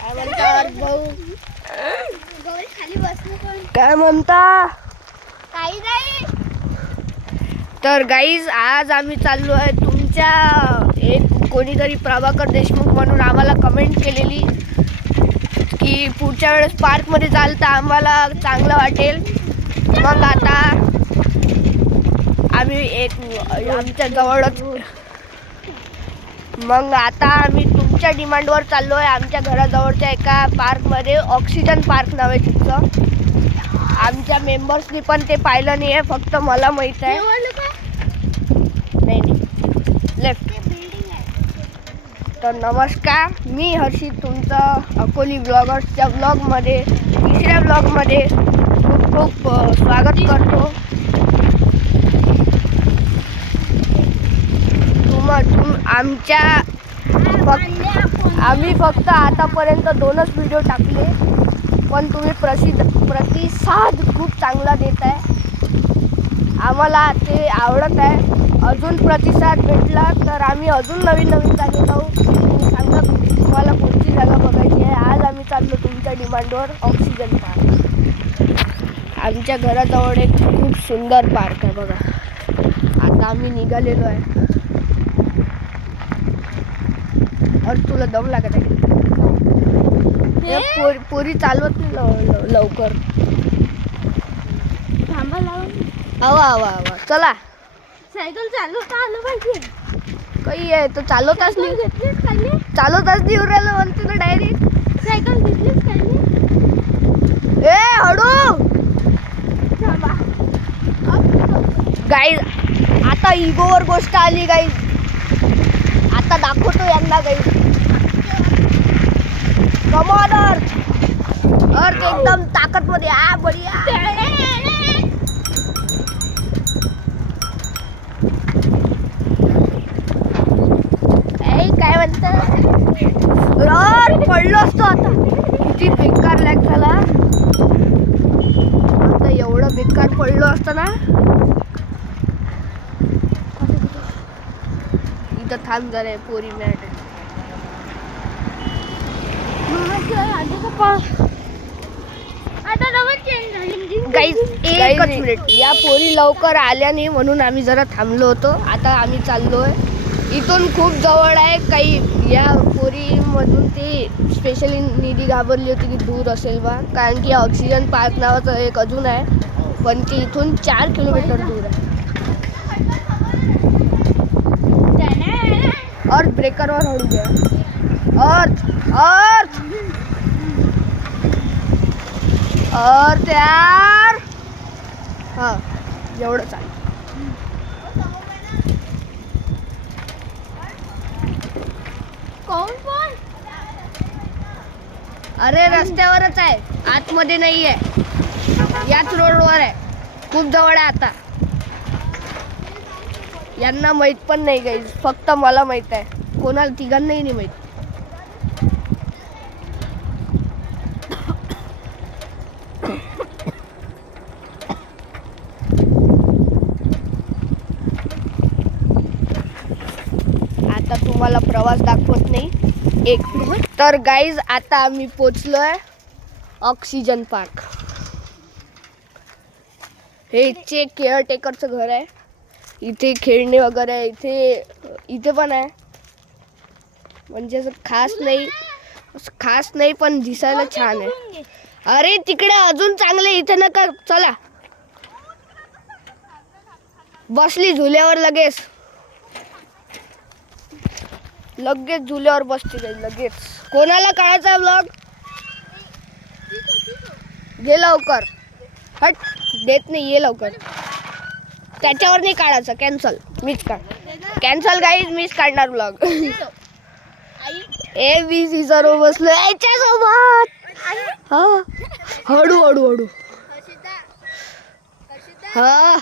काय म्हणता भाऊ? काय म्हणता? काही नाही. तर गाईज आज आम्ही चाललो आहे तुमच्या एक कोणीतरी प्रभाकर देशमुख म्हणून आम्हाला कमेंट केलेली की पुढच्या वेळेस पार्कमध्ये जाल तर आम्हाला चांगलं वाटेल. मग आता आम्ही आमच्या जवळच आम्ही तुमच्या डिमांडवर चाललो आहे. आमच्या घराजवळच्या एका पार्कमध्ये ऑक्सिजन पार्क नाव आहे तिथं. आमच्या मेंबर्सनी पण ते पाहिलं नाही आहे, फक्त मला माहीत आहे. नाही लेफ्ट. तर नमस्कार, मी हर्षित तुमचं अकोली ब्लॉगर्सच्या ब्लॉगमध्ये तिसऱ्या ब्लॉगमध्ये खूप खूप स्वागत करतो. आम्ही फक्त आतापर्यंत 2च व्हिडिओ टाकले, पण तुम्ही प्रतिसाद खूप चांगला देत आहे. आम्हाला ते आवडत आहे. अजून प्रतिसाद भेटला तर आम्ही अजून नवीन नवीन जागे जाऊ. तुम्ही सांगा तुम्हाला कोणती जागा बघायची आहे. आज आम्ही चाललो तुमच्या डिमांडवर ऑक्सिजन पार्क. आमच्या घराजवळ एक खूप सुंदर पार्क आहे बघा. आता आम्ही निघालेलो आहे. और तुला दम लागत आहे? पोरी चालवत नाही लवकर. थांबा लावून. आवा चला. सायकल चालवता आलं पाहिजे. काही आहे तर चालवताच नाही उरायला म्हणते ना डायरेक्ट. सायकल घेतलीच काय नाही. ए हळू. गाईज आता इगोवर गोष्ट आली गाईज. आता दाखवतो यांना गाईज. कम ऑन अर्थ एकदम ताकद मध्ये आ बढिया. काय म्हणतात पडलो असतो. आता किती बेकार लॅग झाला. आता एवढं बेकार पडलो असतं ना. इथं थांब जरा पोरी मॅट. एकच मिनिट. या पोरी लवकर आल्या नाही म्हणून आम्ही जरा थांबलो होतो. आता आम्ही चाललोय. इथून खूप जवळ आहे. काही या पोरीमधून ते स्पेशली निधी घाबरली होती की दूर असेल बा, कारण की ऑक्सिजन पार्क नावाचं एक अजून आहे, पण ती इथून 4 किलोमीटर दूर आहे. और ब्रेकरवर हळू द्या. अर्थ यार. हां एवढं चालेल. अरे रस्त्यावरच आहे, आतमध्ये नाही आहे. याच रोडवर आहे, खूप जवळ आहे. आता यांना माहित पण नाही गाईज, फक्त मला माहित आहे. कोणाला तिघांनाही नाही माहित. आता तुम्हाला प्रवास दाखवत नाही. एक तर गाईज आता आम्ही पोचलोय ऑक्सिजन पार्क. हे इथे केअरटेकरचं घर आहे. इथे खेळणे वगैरे आहे. इथे पण आहे. म्हणजे असं खास नाही पण दिसायला छान आहे. अरे तिकडे अजून चांगले. इथे नका. चला बसली झुल्यावर लगेच झुल्यावर बसते लगेच. कोणाला काढायचा ब्लॉग घे लवकर. हट देत नाही. ये लवकर. त्याच्यावर नाही काढायचं. कॅन्सल. मीच कॅन्सल गाईज. मीच काढणार ब्लॉग. ABC सर्व बसलो याच्यासोबत. हा हळू. हा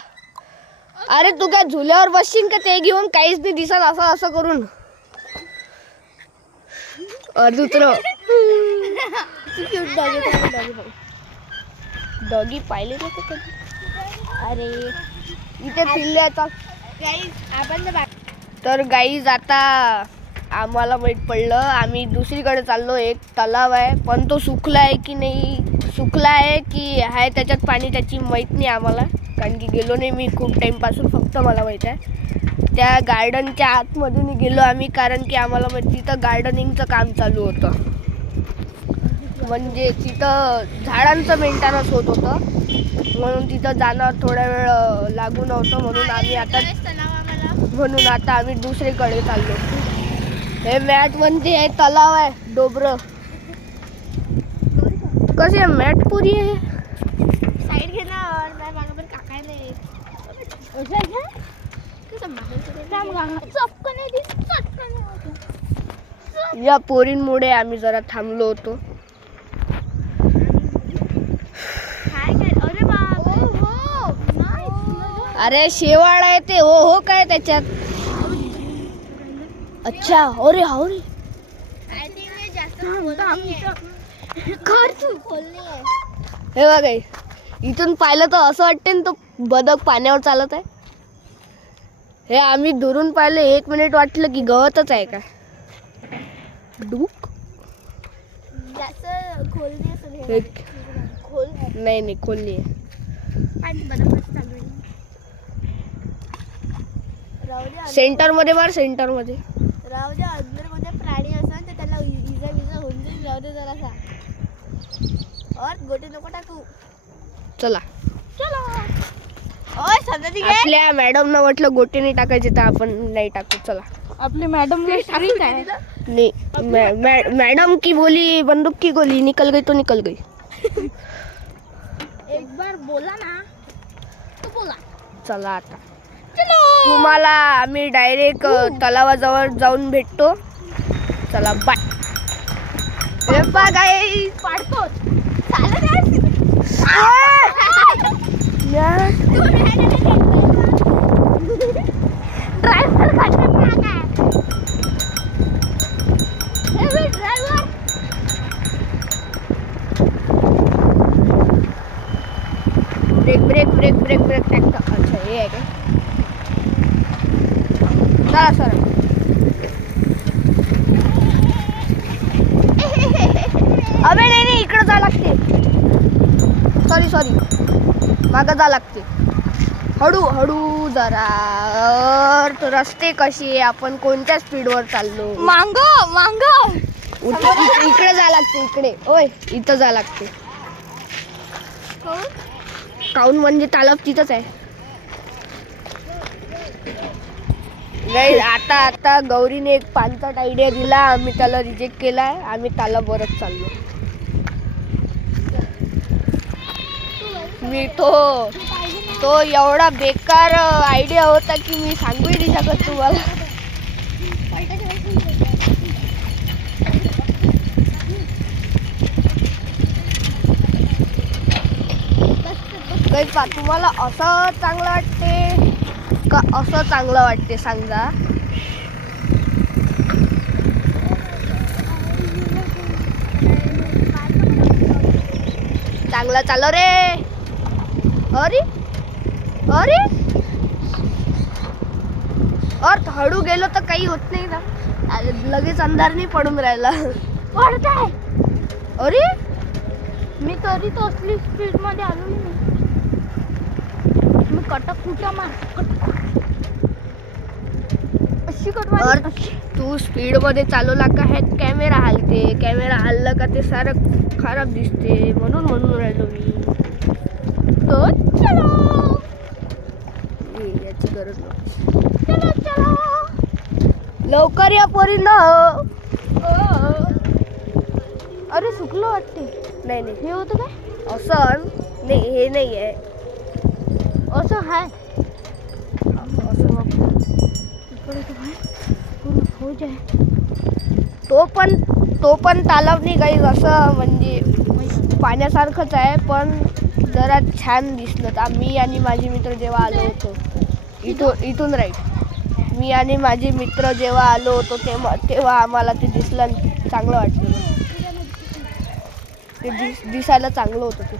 अरे तू काय झुल्यावर बसशील का ते घेऊन? काहीच नाही दिसत असं करून. दुसरं डॉगी पाहिले ना कधी? अरे इथे फिरले आता. तर गाईज आता आम्हाला माहीत पडलं. आम्ही दुसरीकडे चाललो. एक तलाव आहे पण तो सुकला आहे की नाही, सुकला आहे की आहे त्याच्यात पाणी त्याची माहीत नाही आम्हाला, कारण की गेलो नाही मी खूप टाईमपासून. फक्त मला माहीत आहे त्या गार्डनच्या आतमध्ये नाही गेलो आम्ही, कारण की आम्हाला तिथं गार्डनिंगचं काम चालू होतं. म्हणजे तिथं झाडांचं मेंटेनन्स होत होतं, म्हणून तिथं जाणं थोडा वेळ लागू नव्हतं. म्हणून आता आम्ही दुसरीकडे चाललो. हे मॅट म्हणजे हे तलाव आहे, डोबरं कसे मॅट पुरी आहे. साईड घे ना, मागं पण काकाय नाही. या पोरींमुळे आम्ही जरा थांबलो होतो. अरे शेवाळ आहे ते, हो हो काय त्याच्यात. अच्छा अरे हावरी हे बघा, इथून पाहिलं तर असं वाटते ना तो बदक पाण्यावर चालत आहे. हे आम्ही दुरून पाहिलं, 1 मिनिट वाटलं की गवतच आहे का. डूक नाही नाही खोलली आहे. सेंटर मध्ये मार, सेंटर मध्ये राहू दे. अंदर मध्ये प्राणी असेल तर त्याला इजा होऊन जाईल. राहू दे जरासा. और गोटे नको टाकू. चला. ओय समजा ती आपल्या मॅडम न म्हटलं गोटे नाही टाकायचे तर आपण नाही टाकू. चला. आपली मॅडम नहीं, मैडम की बोली बंदूक की गोली निकल गई तो निकल गई. एक बार बोला ना तो बोला. चला आता तुम्हाला आम्ही डायरेक्ट तलावाजवळ जाऊन भेटतो. चला बाय. गाईस पाडतो. ड्रायव्हर खतरनाक आहे. Driver brake brake brake brake brake tractor. अच्छा हे आहे का. चला सर. अबे नाही नाही, इकडं जा लागते. सॉरी मागं जा लागते. हळू हळू जरा. रस्ते कसे, आपण कोणत्या स्पीडवर चाललो. मांग इकडे जा लागते. इकडे ओय इथं जा लागते. काऊन म्हणजे तालाव तिथंच आहे. आता गौरीने एक पानसट आयडिया दिला, आम्ही त्याला रिजेक्ट केलाय. आम्ही त्याला बरंच चाललो. मी तो एवढा बेकार आयडिया होता की मी सांगूही नाही शकत तुम्हाला. तुम्हाला असं चांगलं वाटते का असं चांगलं वाटते सांगा. चांगला चालव रे. अरे अरे और हळू गेलो तर काही होत नाही ना. लगेच अंधार नाही पडून राहिला. पडत आहे. अरे मी तरी तो असली स्पीड मध्ये आलो नाही. मी कटक कुठं मार अशी और तू स्पीड मध्ये चालवला का हे कॅमेरा हलते. कॅमेरा हल्ला का ते सारं खराब दिसते. म्हणून राहिलो मी. तो चलो. याची गरज नाही. चलो लवकर या पोरींनो. अरे सुकलो वाटते. नाही नाही हे होतं काय. असं नाही, हे नाही आहे. असं आहे. तो पण तालाव नाही काही. असं म्हणजे पाण्यासारखंच आहे पण जरा छान दिसलं. तर मी आणि माझे मित्र जेव्हा आलो होतो इथून राईट, मी आणि माझे मित्र जेव्हा आलो होतो तेव्हा आम्हाला ते दिसलं, चांगलं वाटलं. ते दिसायला चांगलं होतं ते.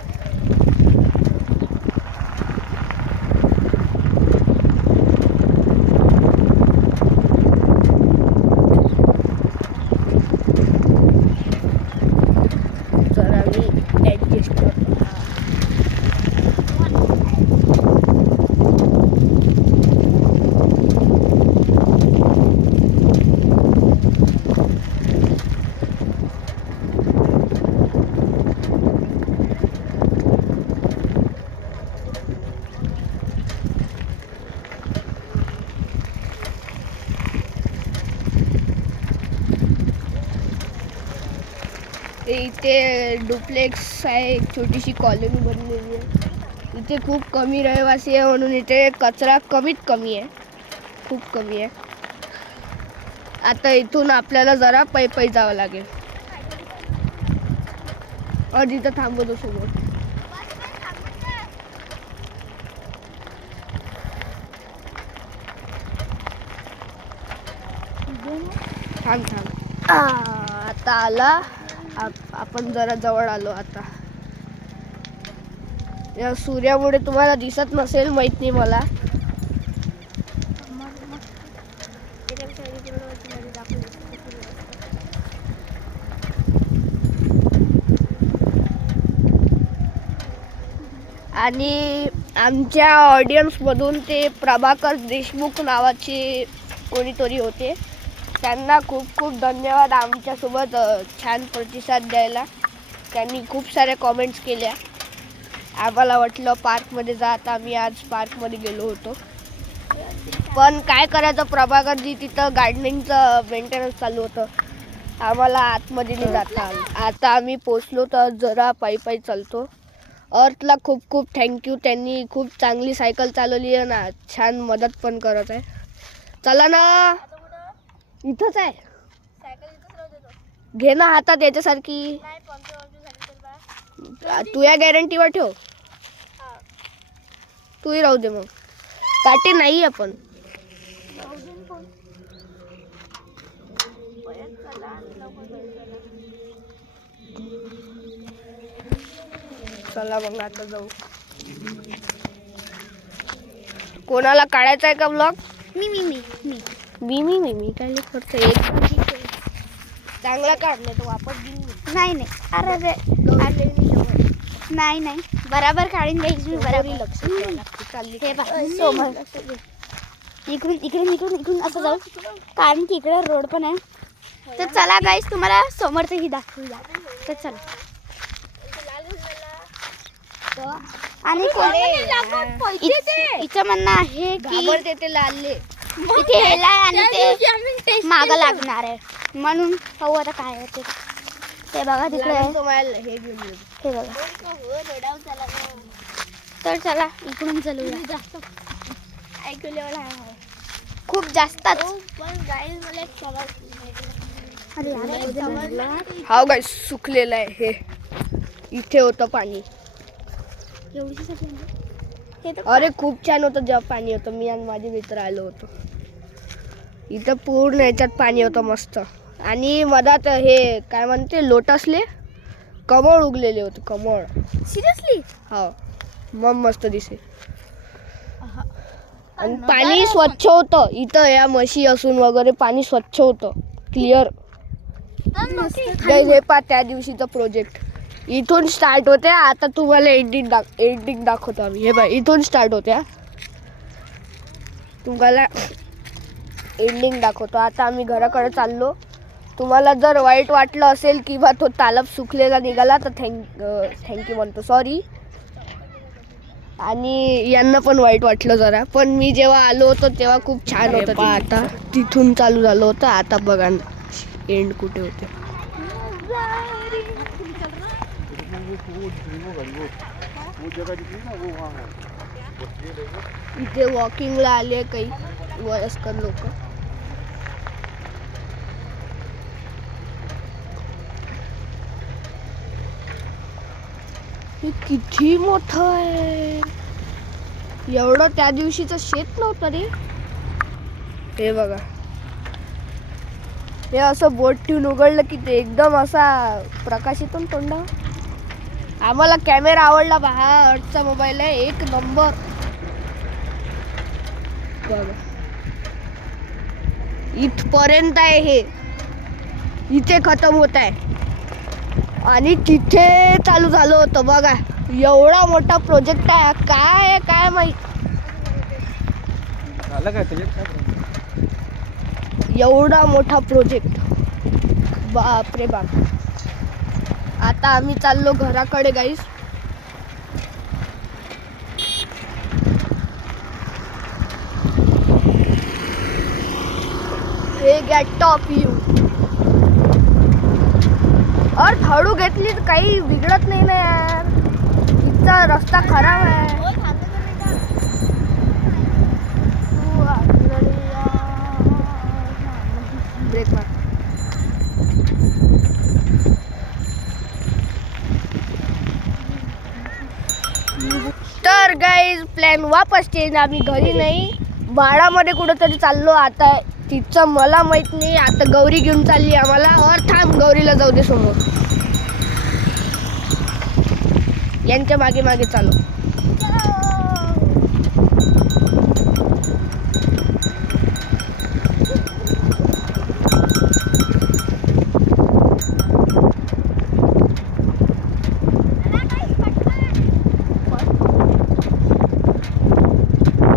इथे डुप्लेक्स आहे, एक छोटीशी कॉलनी बनलेली आहे. इथे खूप कमी रहिवासी आहे म्हणून इथे कचरा कमीत कमी आहे, खूप कमी आहे. आता इथून आपल्याला जरा पै जावं लागेल. और इथं थांबवतो समोर. थांब आता आला. आपण जरा जवळ आलो आता. या सूर्यामुळे तुम्हाला दिसत नसेल, माहित नाही मला. आणि आमच्या ऑडियन्समधून ते प्रभाकर देशमुख नावाचे कोणीतरी होते. त्यांना खूप खूप धन्यवाद आमच्यासोबत छान प्रतिसाद द्यायला. त्यांनी खूप साऱ्या कॉमेंट्स केल्या. आम्हाला वाटलं पार्कमध्ये जा, आता आम्ही आज पार्कमध्ये गेलो होतो. पण काय करायचं, प्रभाकरजी तिथं गार्डनिंगचं मेंटेनन्स चालू होतं. आम्हाला आतमध्ये नाही जाता आलं. आता आम्ही पोचलो तर जरा पायी चालतो. अर्थला खूप खूप थँक्यू. त्यांनी खूप चांगली सायकल चालवली आहे ना, छान मदत पण करत आहे. चला ना, इथंच आहे. घे ना हातात याच्यासारखी. तू या गॅरंटीवर ठेव. तूही राहू दे. मग काटे नाही आपण. चला मग आता जाऊ. कोणाला काढायचा आहे का ब्लॉग? मी काय करतो. चांगला काढला तो वापस घेऊन. नाही अरे नाही बराबर काढून घ्यायची. बराबर लक्ष चालली. हे बघ समोर इकडून असं जाऊ, कारण की इकडे रोड पण आहे. तर चला गाईस, तुम्हाला समोरचंही दाखवूया. तर चला. आणि हिचं म्हणणं आहे की ते लालले इथे हेलाय आणि ते मागं लागणार आहे, म्हणून पाहू आता काय आहे ते. ते बघा तिकडे आहे. हे घेऊन येऊ. हे बघा. तर चला इकडून चलूया. जास्त खूप जास्तच. हा गाईस, सुकलेलं आहे हे. इथे होतं पाणी. अरे खूप छान होतं जेव्हा पाणी होतं. मी आणि माझे मित्र आलो होतो. इथं पूर्ण याच्यात पाणी होतं मस्त. आणि मधात हे काय म्हणते, लोटसले कमळ उगलेले होते. कमळ. सिरियसली? हो, मग मस्त दिसे. आणि पाणी स्वच्छ होतं. इथं या म्हशी असून वगैरे पाणी स्वच्छ होतं, क्लिअर. हे पा त्या दिवशीचा प्रोजेक्ट इथून स्टार्ट होते. आता तुम्हाला एडिटिंग दाखवतो आम्ही. हे बघ, इथून स्टार्ट होत्या, तुम्हाला एंडिंग दाखवतो. आता आम्ही घराकडे चाललो. तुम्हाला जर वाईट वाटलं असेल किंवा तो तालप सुकलेला निघाला तर थँक्यू म्हणतो, सॉरी. आणि यांना पण वाईट वाटलं जरा, पण मी जेव्हा आलो होतो तेव्हा खूप छान होतं. आता तिथून चालू झालं होतं. आता बघा एंड कुठे होते. इथे वॉकिंगला आले काही वयस्कर लोक. हे किती मोठं आहे. एवढं त्या दिवशीचं शेत नव्हतं रे. हे बघा, हे असं बोट ठेवून उघडलं की ते एकदम असा प्रकाश येतो तोंडावर. आम्हाला कॅमेरा आवडला. हा अर्थचा मोबाईल आहे, एक नंबर. बघा, इथपर्यंत आहे हे. इथे खतम होत आहे आणि तिथे चालू झालं होतं. बघा, एवढा मोठा प्रोजेक्ट आहे. काय माहित एवढा मोठा प्रोजेक्ट. बापरे बाप. आता आम्ही चाललो घराकडे गाईस. हे गेट टॉप व्ह्यू. और हळू घेतली तर काही बिघडत नाही ना यार. इथचा रस्ता खराब आहे. हो, थांबतो तर बेटा. तू आपल्याला ब्रेक मार. तर गाईज प्लॅन वापस चेंज. आम्ही घरी नाही, बाळामध्ये कुठंतरी चाललो आता. तिचं मला माहित नाही. आता गौरी घेऊन चालली आम्हाला. और थांब, गौरीला जाऊ दे समोर. यांच्या मागे मागे चालू.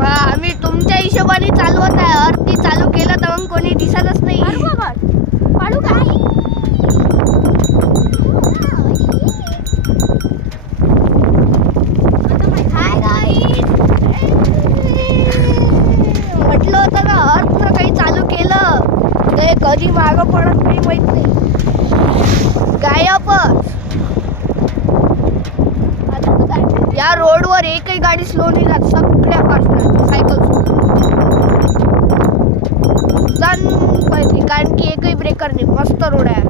आम्ही तुमच्या हिशोबाने चालवत आहे. और ती चालू केलं तर मग कोणी दिसतच नाही. पाडू काय? म्हटलं होतं ना, अर्थ काही चालू केलं ते कधी मागं पडत नाही माहित नाही. गायबच. या रोडवर एकही गाडी स्लो नाही जात. सगळ्या फास्ट राहतात सायकल कारण की एकही ब्रेकर नाही. मस्त रोड आहे.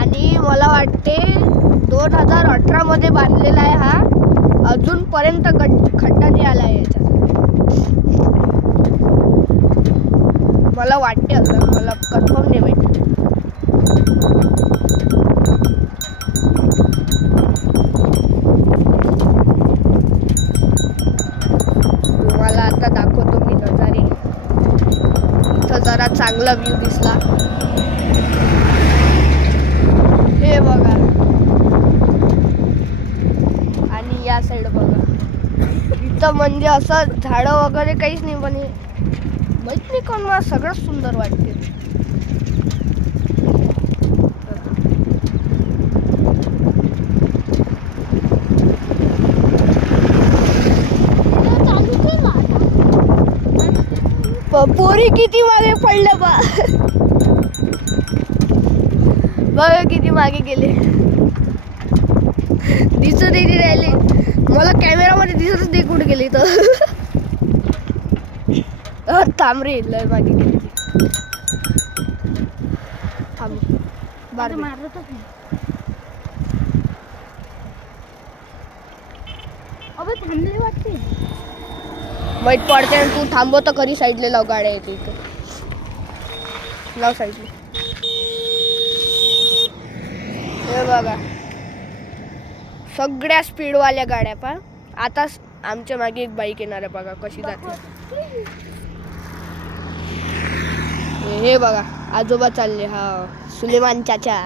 आणि मला वाटते 2018 मध्ये बांधलेला आहे हा. अजूनपर्यंत खड्डा नाही आला आहे याच्यात. मला वाटते असं, मला कन्फर्म नाही माहिती. तुम्हाला आता दाखवतो मी नजारे. इथं जरा चांगला व्ह्यू दिसला. हे बघा. आणि या साईड बघा. इथं म्हणजे असं झाडं वगैरे काहीच नाही, पण माहित नाही कोण मला सगळं सुंदर वाटते. पोरी किती मागे पडले बा. बघा किती मागे गेले. दिसत नाही राहिले मला. कॅमेरामध्ये दिसतच नाही कुठे गेले तर. थांब रे, लय मागे गेली. थांब बार मारतच नाही. अबे थांबले वाटते. माहीत पडते. तू थांबव तर खरी. साईडला लाव गाड्या येते इथं. लाव साईडला. हे बघा सगळ्या स्पीडवाल्या गाड्या पा. आता आमच्या मागे एक बाईक येणार आहे बघा कशी जाते. हे बघा आजोबा चालले. हा सुलेमान चाचा.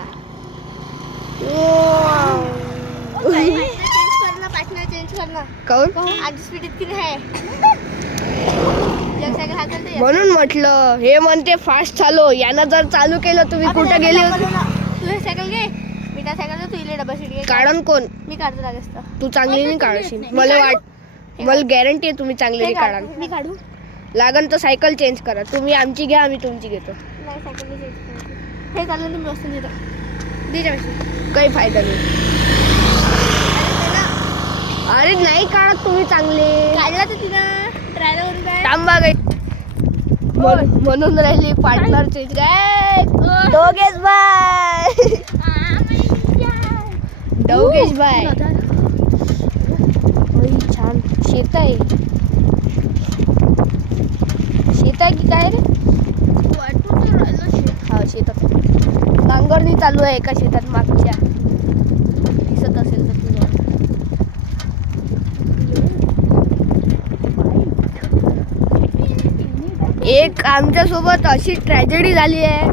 चेंज करना. काऊन? आज स्पीड इतकी आहे. म्हणून म्हटलं. हे म्हणते फास्ट चालव. यानं जर चालू केलं तुम्ही कुठं गेले होते. तू हे सायकल घे. मी त्या सायकल तू इले डबा सीट घे. कारण कोण? मी काढतो लागेस. तू चांगली नाही काढशील. मला गॅरंटी आहे तुम्ही चांगली नाही काढा. मी काढू. लागन तर सायकल चेंज करा. तुम्ही आमची घ्या, आम्ही तुमची घेतो. नाही सायकल चेंज करायची. हे चाललं तुम्ही वस्तू देतो. दे पैसे. काही फायदा नाही. अरे नाही काढत तुम्ही चांगले. काढला तर तिनं ड्रायव्हर काय तांबा गाई म्हणून राहिली पार्टनर चेंज. काय दोघेच बाय. दोघेच बाय. छान शेत आहे. शेत आहे की काय रे? हा शेतात नांगरणी चालू आहे एका शेतात मागच्या. दिसत असेल तर तुला. एक आमच्यासोबत अशी ट्रॅजेडी झाली आहे.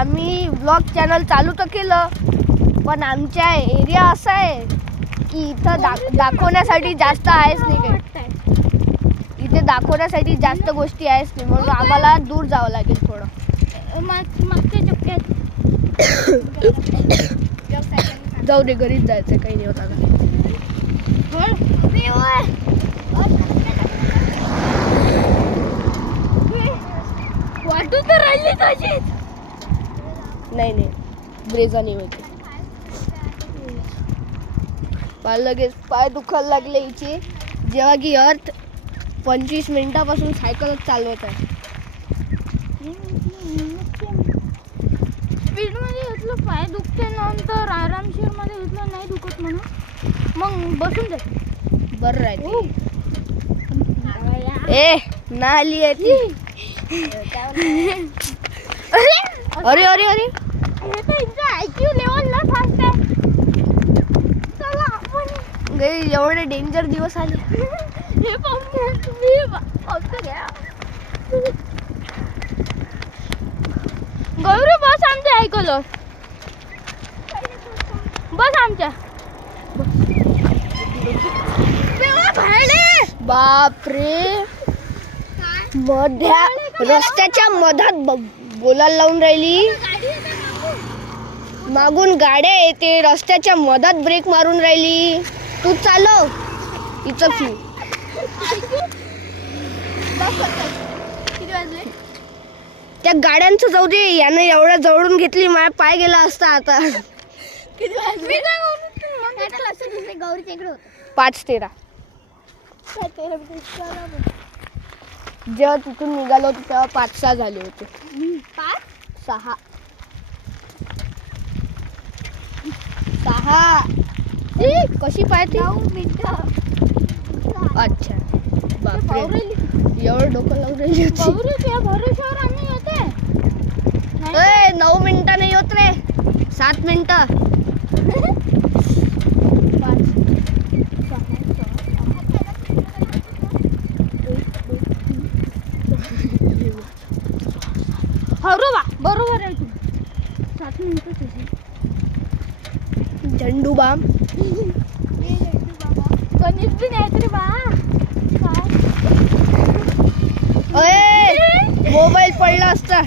आम्ही ब्लॉग चॅनल चालू तर केलं, पण आमच्या एरिया असा आहे की इथं दाखवण्यासाठी जास्त आहेच नाही काही. इथे दाखवण्यासाठी जास्त गोष्टी आहेच नाही, म्हणून आम्हाला दूर जावं लागेल थोडं. जाऊ दे, घरीच जायचं, काही नाही होत आता. वाटू तर राहिली तशीच. नाही ब्रेझाने होते. लगेच पाय दुखायला लागले हिचे, जेव्हा की अर्थ 25 मिनिटापासून सायकलच चालवत आहे. स्पीडमध्ये घेतलं पाय दुखते, नंतर आरामशीर मध्ये घेतलं नाही दुखत म्हणून मग बसून जाते. बरं राहते. ए नाली आहे ती. अरे अरे अरे हे तर इथं IQ लेवलला फास्ट आहे. चला आपण एवढे डेंजर दिवस आले. हे पाहून तुम्ही फक्त घ्या. गौरी बस आमच्या ऐकलं, बस आमच्या बापरे, मध्या रस्त्याच्या मधात बोलायला लावून राहिली. मागून गाड्या येते, रस्त्याच्या मधात ब्रेक मारून राहिली. तू चालव इथं फ्यू. किती वाजले? त्या गाड्यांचं जाऊ दे, यानं एवढ्या जवळून घेतली, माझा पाय गेला असता आता. किती वाजले? गौरीच्या इकडे होतं 5:13. जेव्हा तिथून निघालो होतो तेव्हा 5:06 झाले होते. 5:06 कशी पाहते? 9 मिनिटं. अच्छा बापरे, एवढं डोकं लावून राहिली होती. गौरीच्या भरोश्यावर आम्ही येते. 9 मिनिटं नाही होत रे, 7 मिनिटं. बरोबर आहे तू. 7 मिनिटं तुझी. झंडू बाम गणेश बी नाही तरी बा. मोबाईल पडला असता.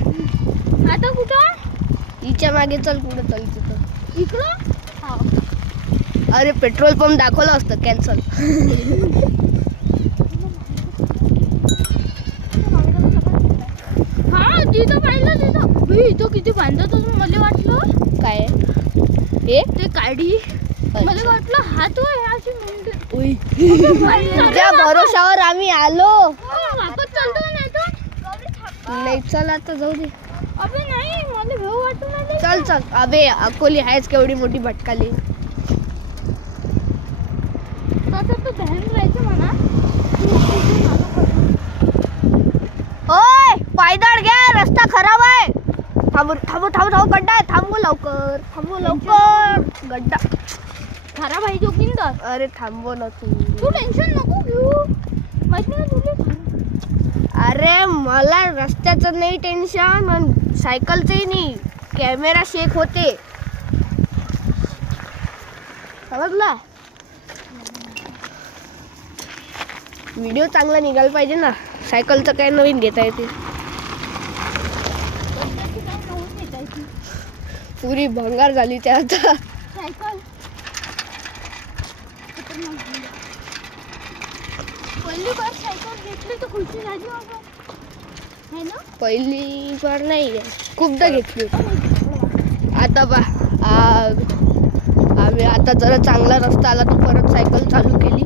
आता कुठं? हिच्या मागे चल, कुठं चल तिथं. इकडं? अरे पेट्रोल पंप दाखवलं असतं, कॅन्सल. हा तिथं पाहिलं तिथं. इथं किती बांधत होतं, मला वाटलं काय हे ते काडी. मला वाटलं हात वर अशी म्हणते. तुझ्या भरोशावर आम्ही आलो. वापस चालतो नाही तर नाही चल आता जाऊ दे. अबे नाही, मला भेव वाटून राहिली. चल चल. अबे अकोली आहेच केवढी मोठी भटकाली. तसं तू ध्यान राहायचं म्हणा. ओय पायदळ घ्या, रस्ता खराब आहे. थांबू थांबू थांबू थांबू, गड्डा आहे, थांबू लवकर, थांबू लवकर. गड्डा खराब आहे जोगिंदर. अरे थांबव ना तू. तू टेन्शन नको घेऊ, माहिती ना तुला. अरे मला रस्त्याचं नाही टेन्शन, आणि सायकलचंही नाही. कॅमेरा शेक होते, समजला. व्हिडिओ चांगला निघाला पाहिजे ना. सायकलचं काय नवीन घेता येते. पुरी भंगार झाली त्या आता. सायकल पहिली बार सायकल घेतली तर खुशी झाली बाबा, है ना. पहिली बार नाही, खूपदा घेतली होती. आता बा आम्ही आता जरा चांगला रस्ता आला तर परत सायकल चालू केली.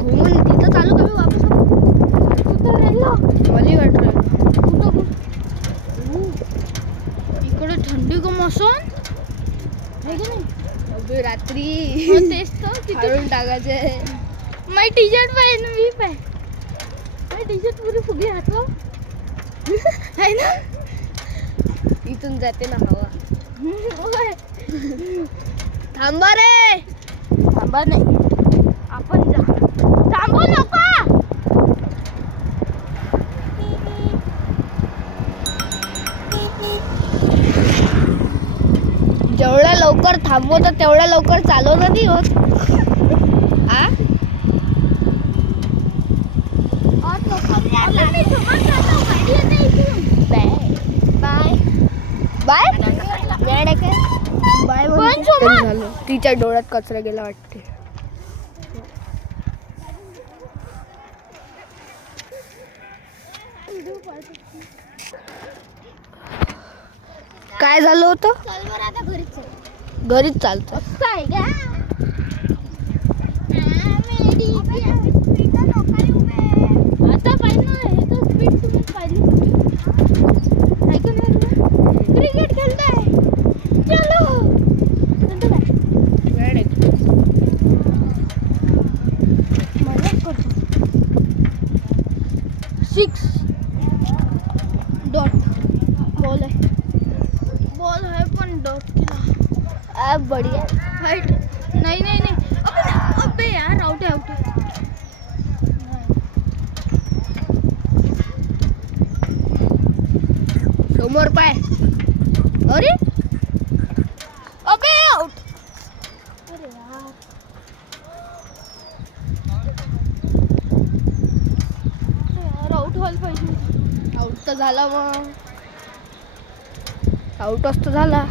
घुमून तिथं चालू करू वापस. कुठं राहिलं? मला वाटलं इकडे थंडी गम असून आहे की नाही. अबे रात्री तेच तर तिथे काढून टाकायचे. माझी टी शर्ट पाहिजे, मी पाय माझी टी शर्ट पुरी फुगी हातवा आहे ना. इथून जाते ना हवा. ओय, थांबा रे. थांबा नाही, आपण जा. थांबू नका. जेवढ्या लवकर थांबवतं तेवढ्या लवकर चालव नाही होत. आ बाय बाय झालं. तिच्या डोळ्यात कचरा गेला वाटते. काय झालं होतं? चल बरं आता घरीच चल. घरीच चालतं. असं आहे का? आता पाहिजे ना हे तर स्पीड तुम्ही पाहिली ऐकून क्रिकेट खेळताय चलो म्हणतो काय मजाच करतो 6 डॉट बॉल है पण डॉट केला बढिया. हाइट नाही नाही नाही अबे यार आउट आहे समोर पाय. अरे अबे आउट अरे यार आउट व्हायला पाहिजे. आउट तर झाला मग. आउटच तर झाला.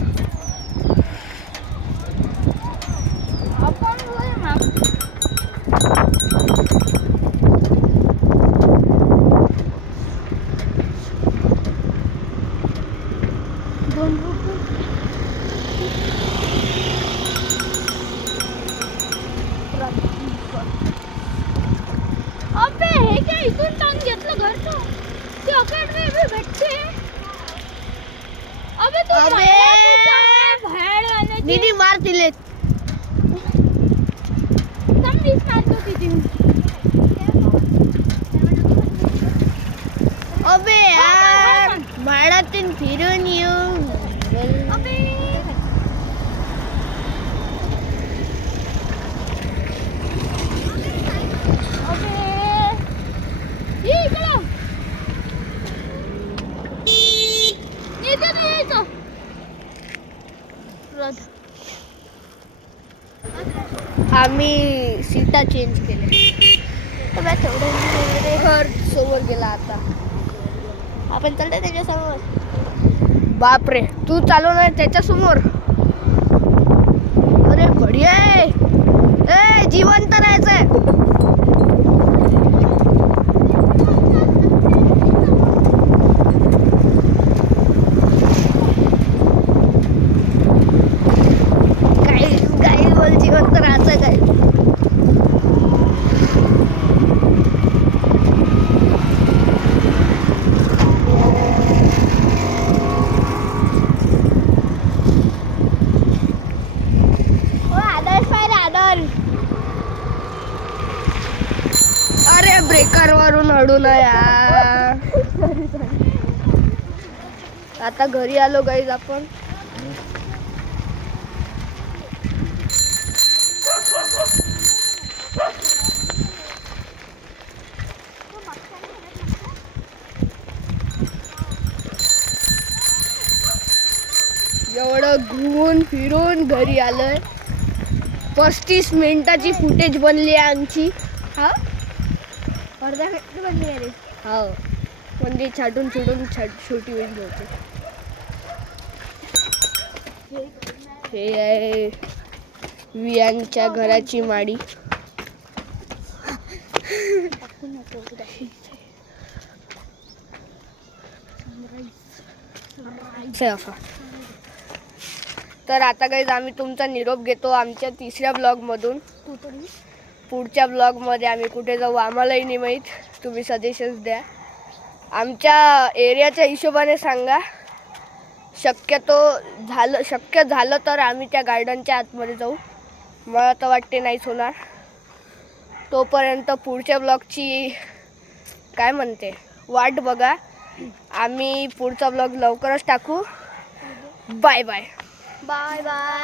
आपण अबे हे काय इथून टांग घेतलं घरचं ती अकॅडमी बी भेटते. अबे तू अबे! बाहेर आणायची दीदी मार दिले. चांगलीच मारतो तिथे. अबे यार भाड्यातून फिरून येऊ. अबे अबे ये इकडं येते तू यायचं आम्ही सीटा चेंज केल्या. घर समोर गेला आता. आपण चालतोय त्याच्यासमोर. बापरे तू चालव नाही त्याच्या समोर. अरे बढिया आहे. ए जिवंत राहायचंय. काही बोल जिवंत राहायचं काय. अरे ब्रेकर वरून अडू नये. आता घरी आलो गाईज आपण. एवढं घुमून फिरून घरी आलोय. 35 मिनिटाची फुटेज बनली आहे आमची. हा अर्धा मिनिट बनली अरे. हो म्हणजे छाटून छोटी होईल होते. हे आहे वियांच्या घराची माडी. तर आता काही आम्ही तुमचा निरोप घेतो आमच्या 3ऱ्या ब्लॉगमधून. पुढच्या ब्लॉगमध्ये आम्ही कुठे जाऊ आम्हालाही नाही माहीत. तुम्ही सजेशन्स द्या. आमच्या एरियाच्या हिशोबाने सांगा. शक्य झालं तर आम्ही त्या गार्डनच्या आतमध्ये जाऊ. मला तर वाटते नाहीच होणार. तोपर्यंत पुढच्या ब्लॉगची काय म्हणते वाट बघा. आम्ही पुढचा ब्लॉग लवकरच टाकू. Bye bye. Bye bye.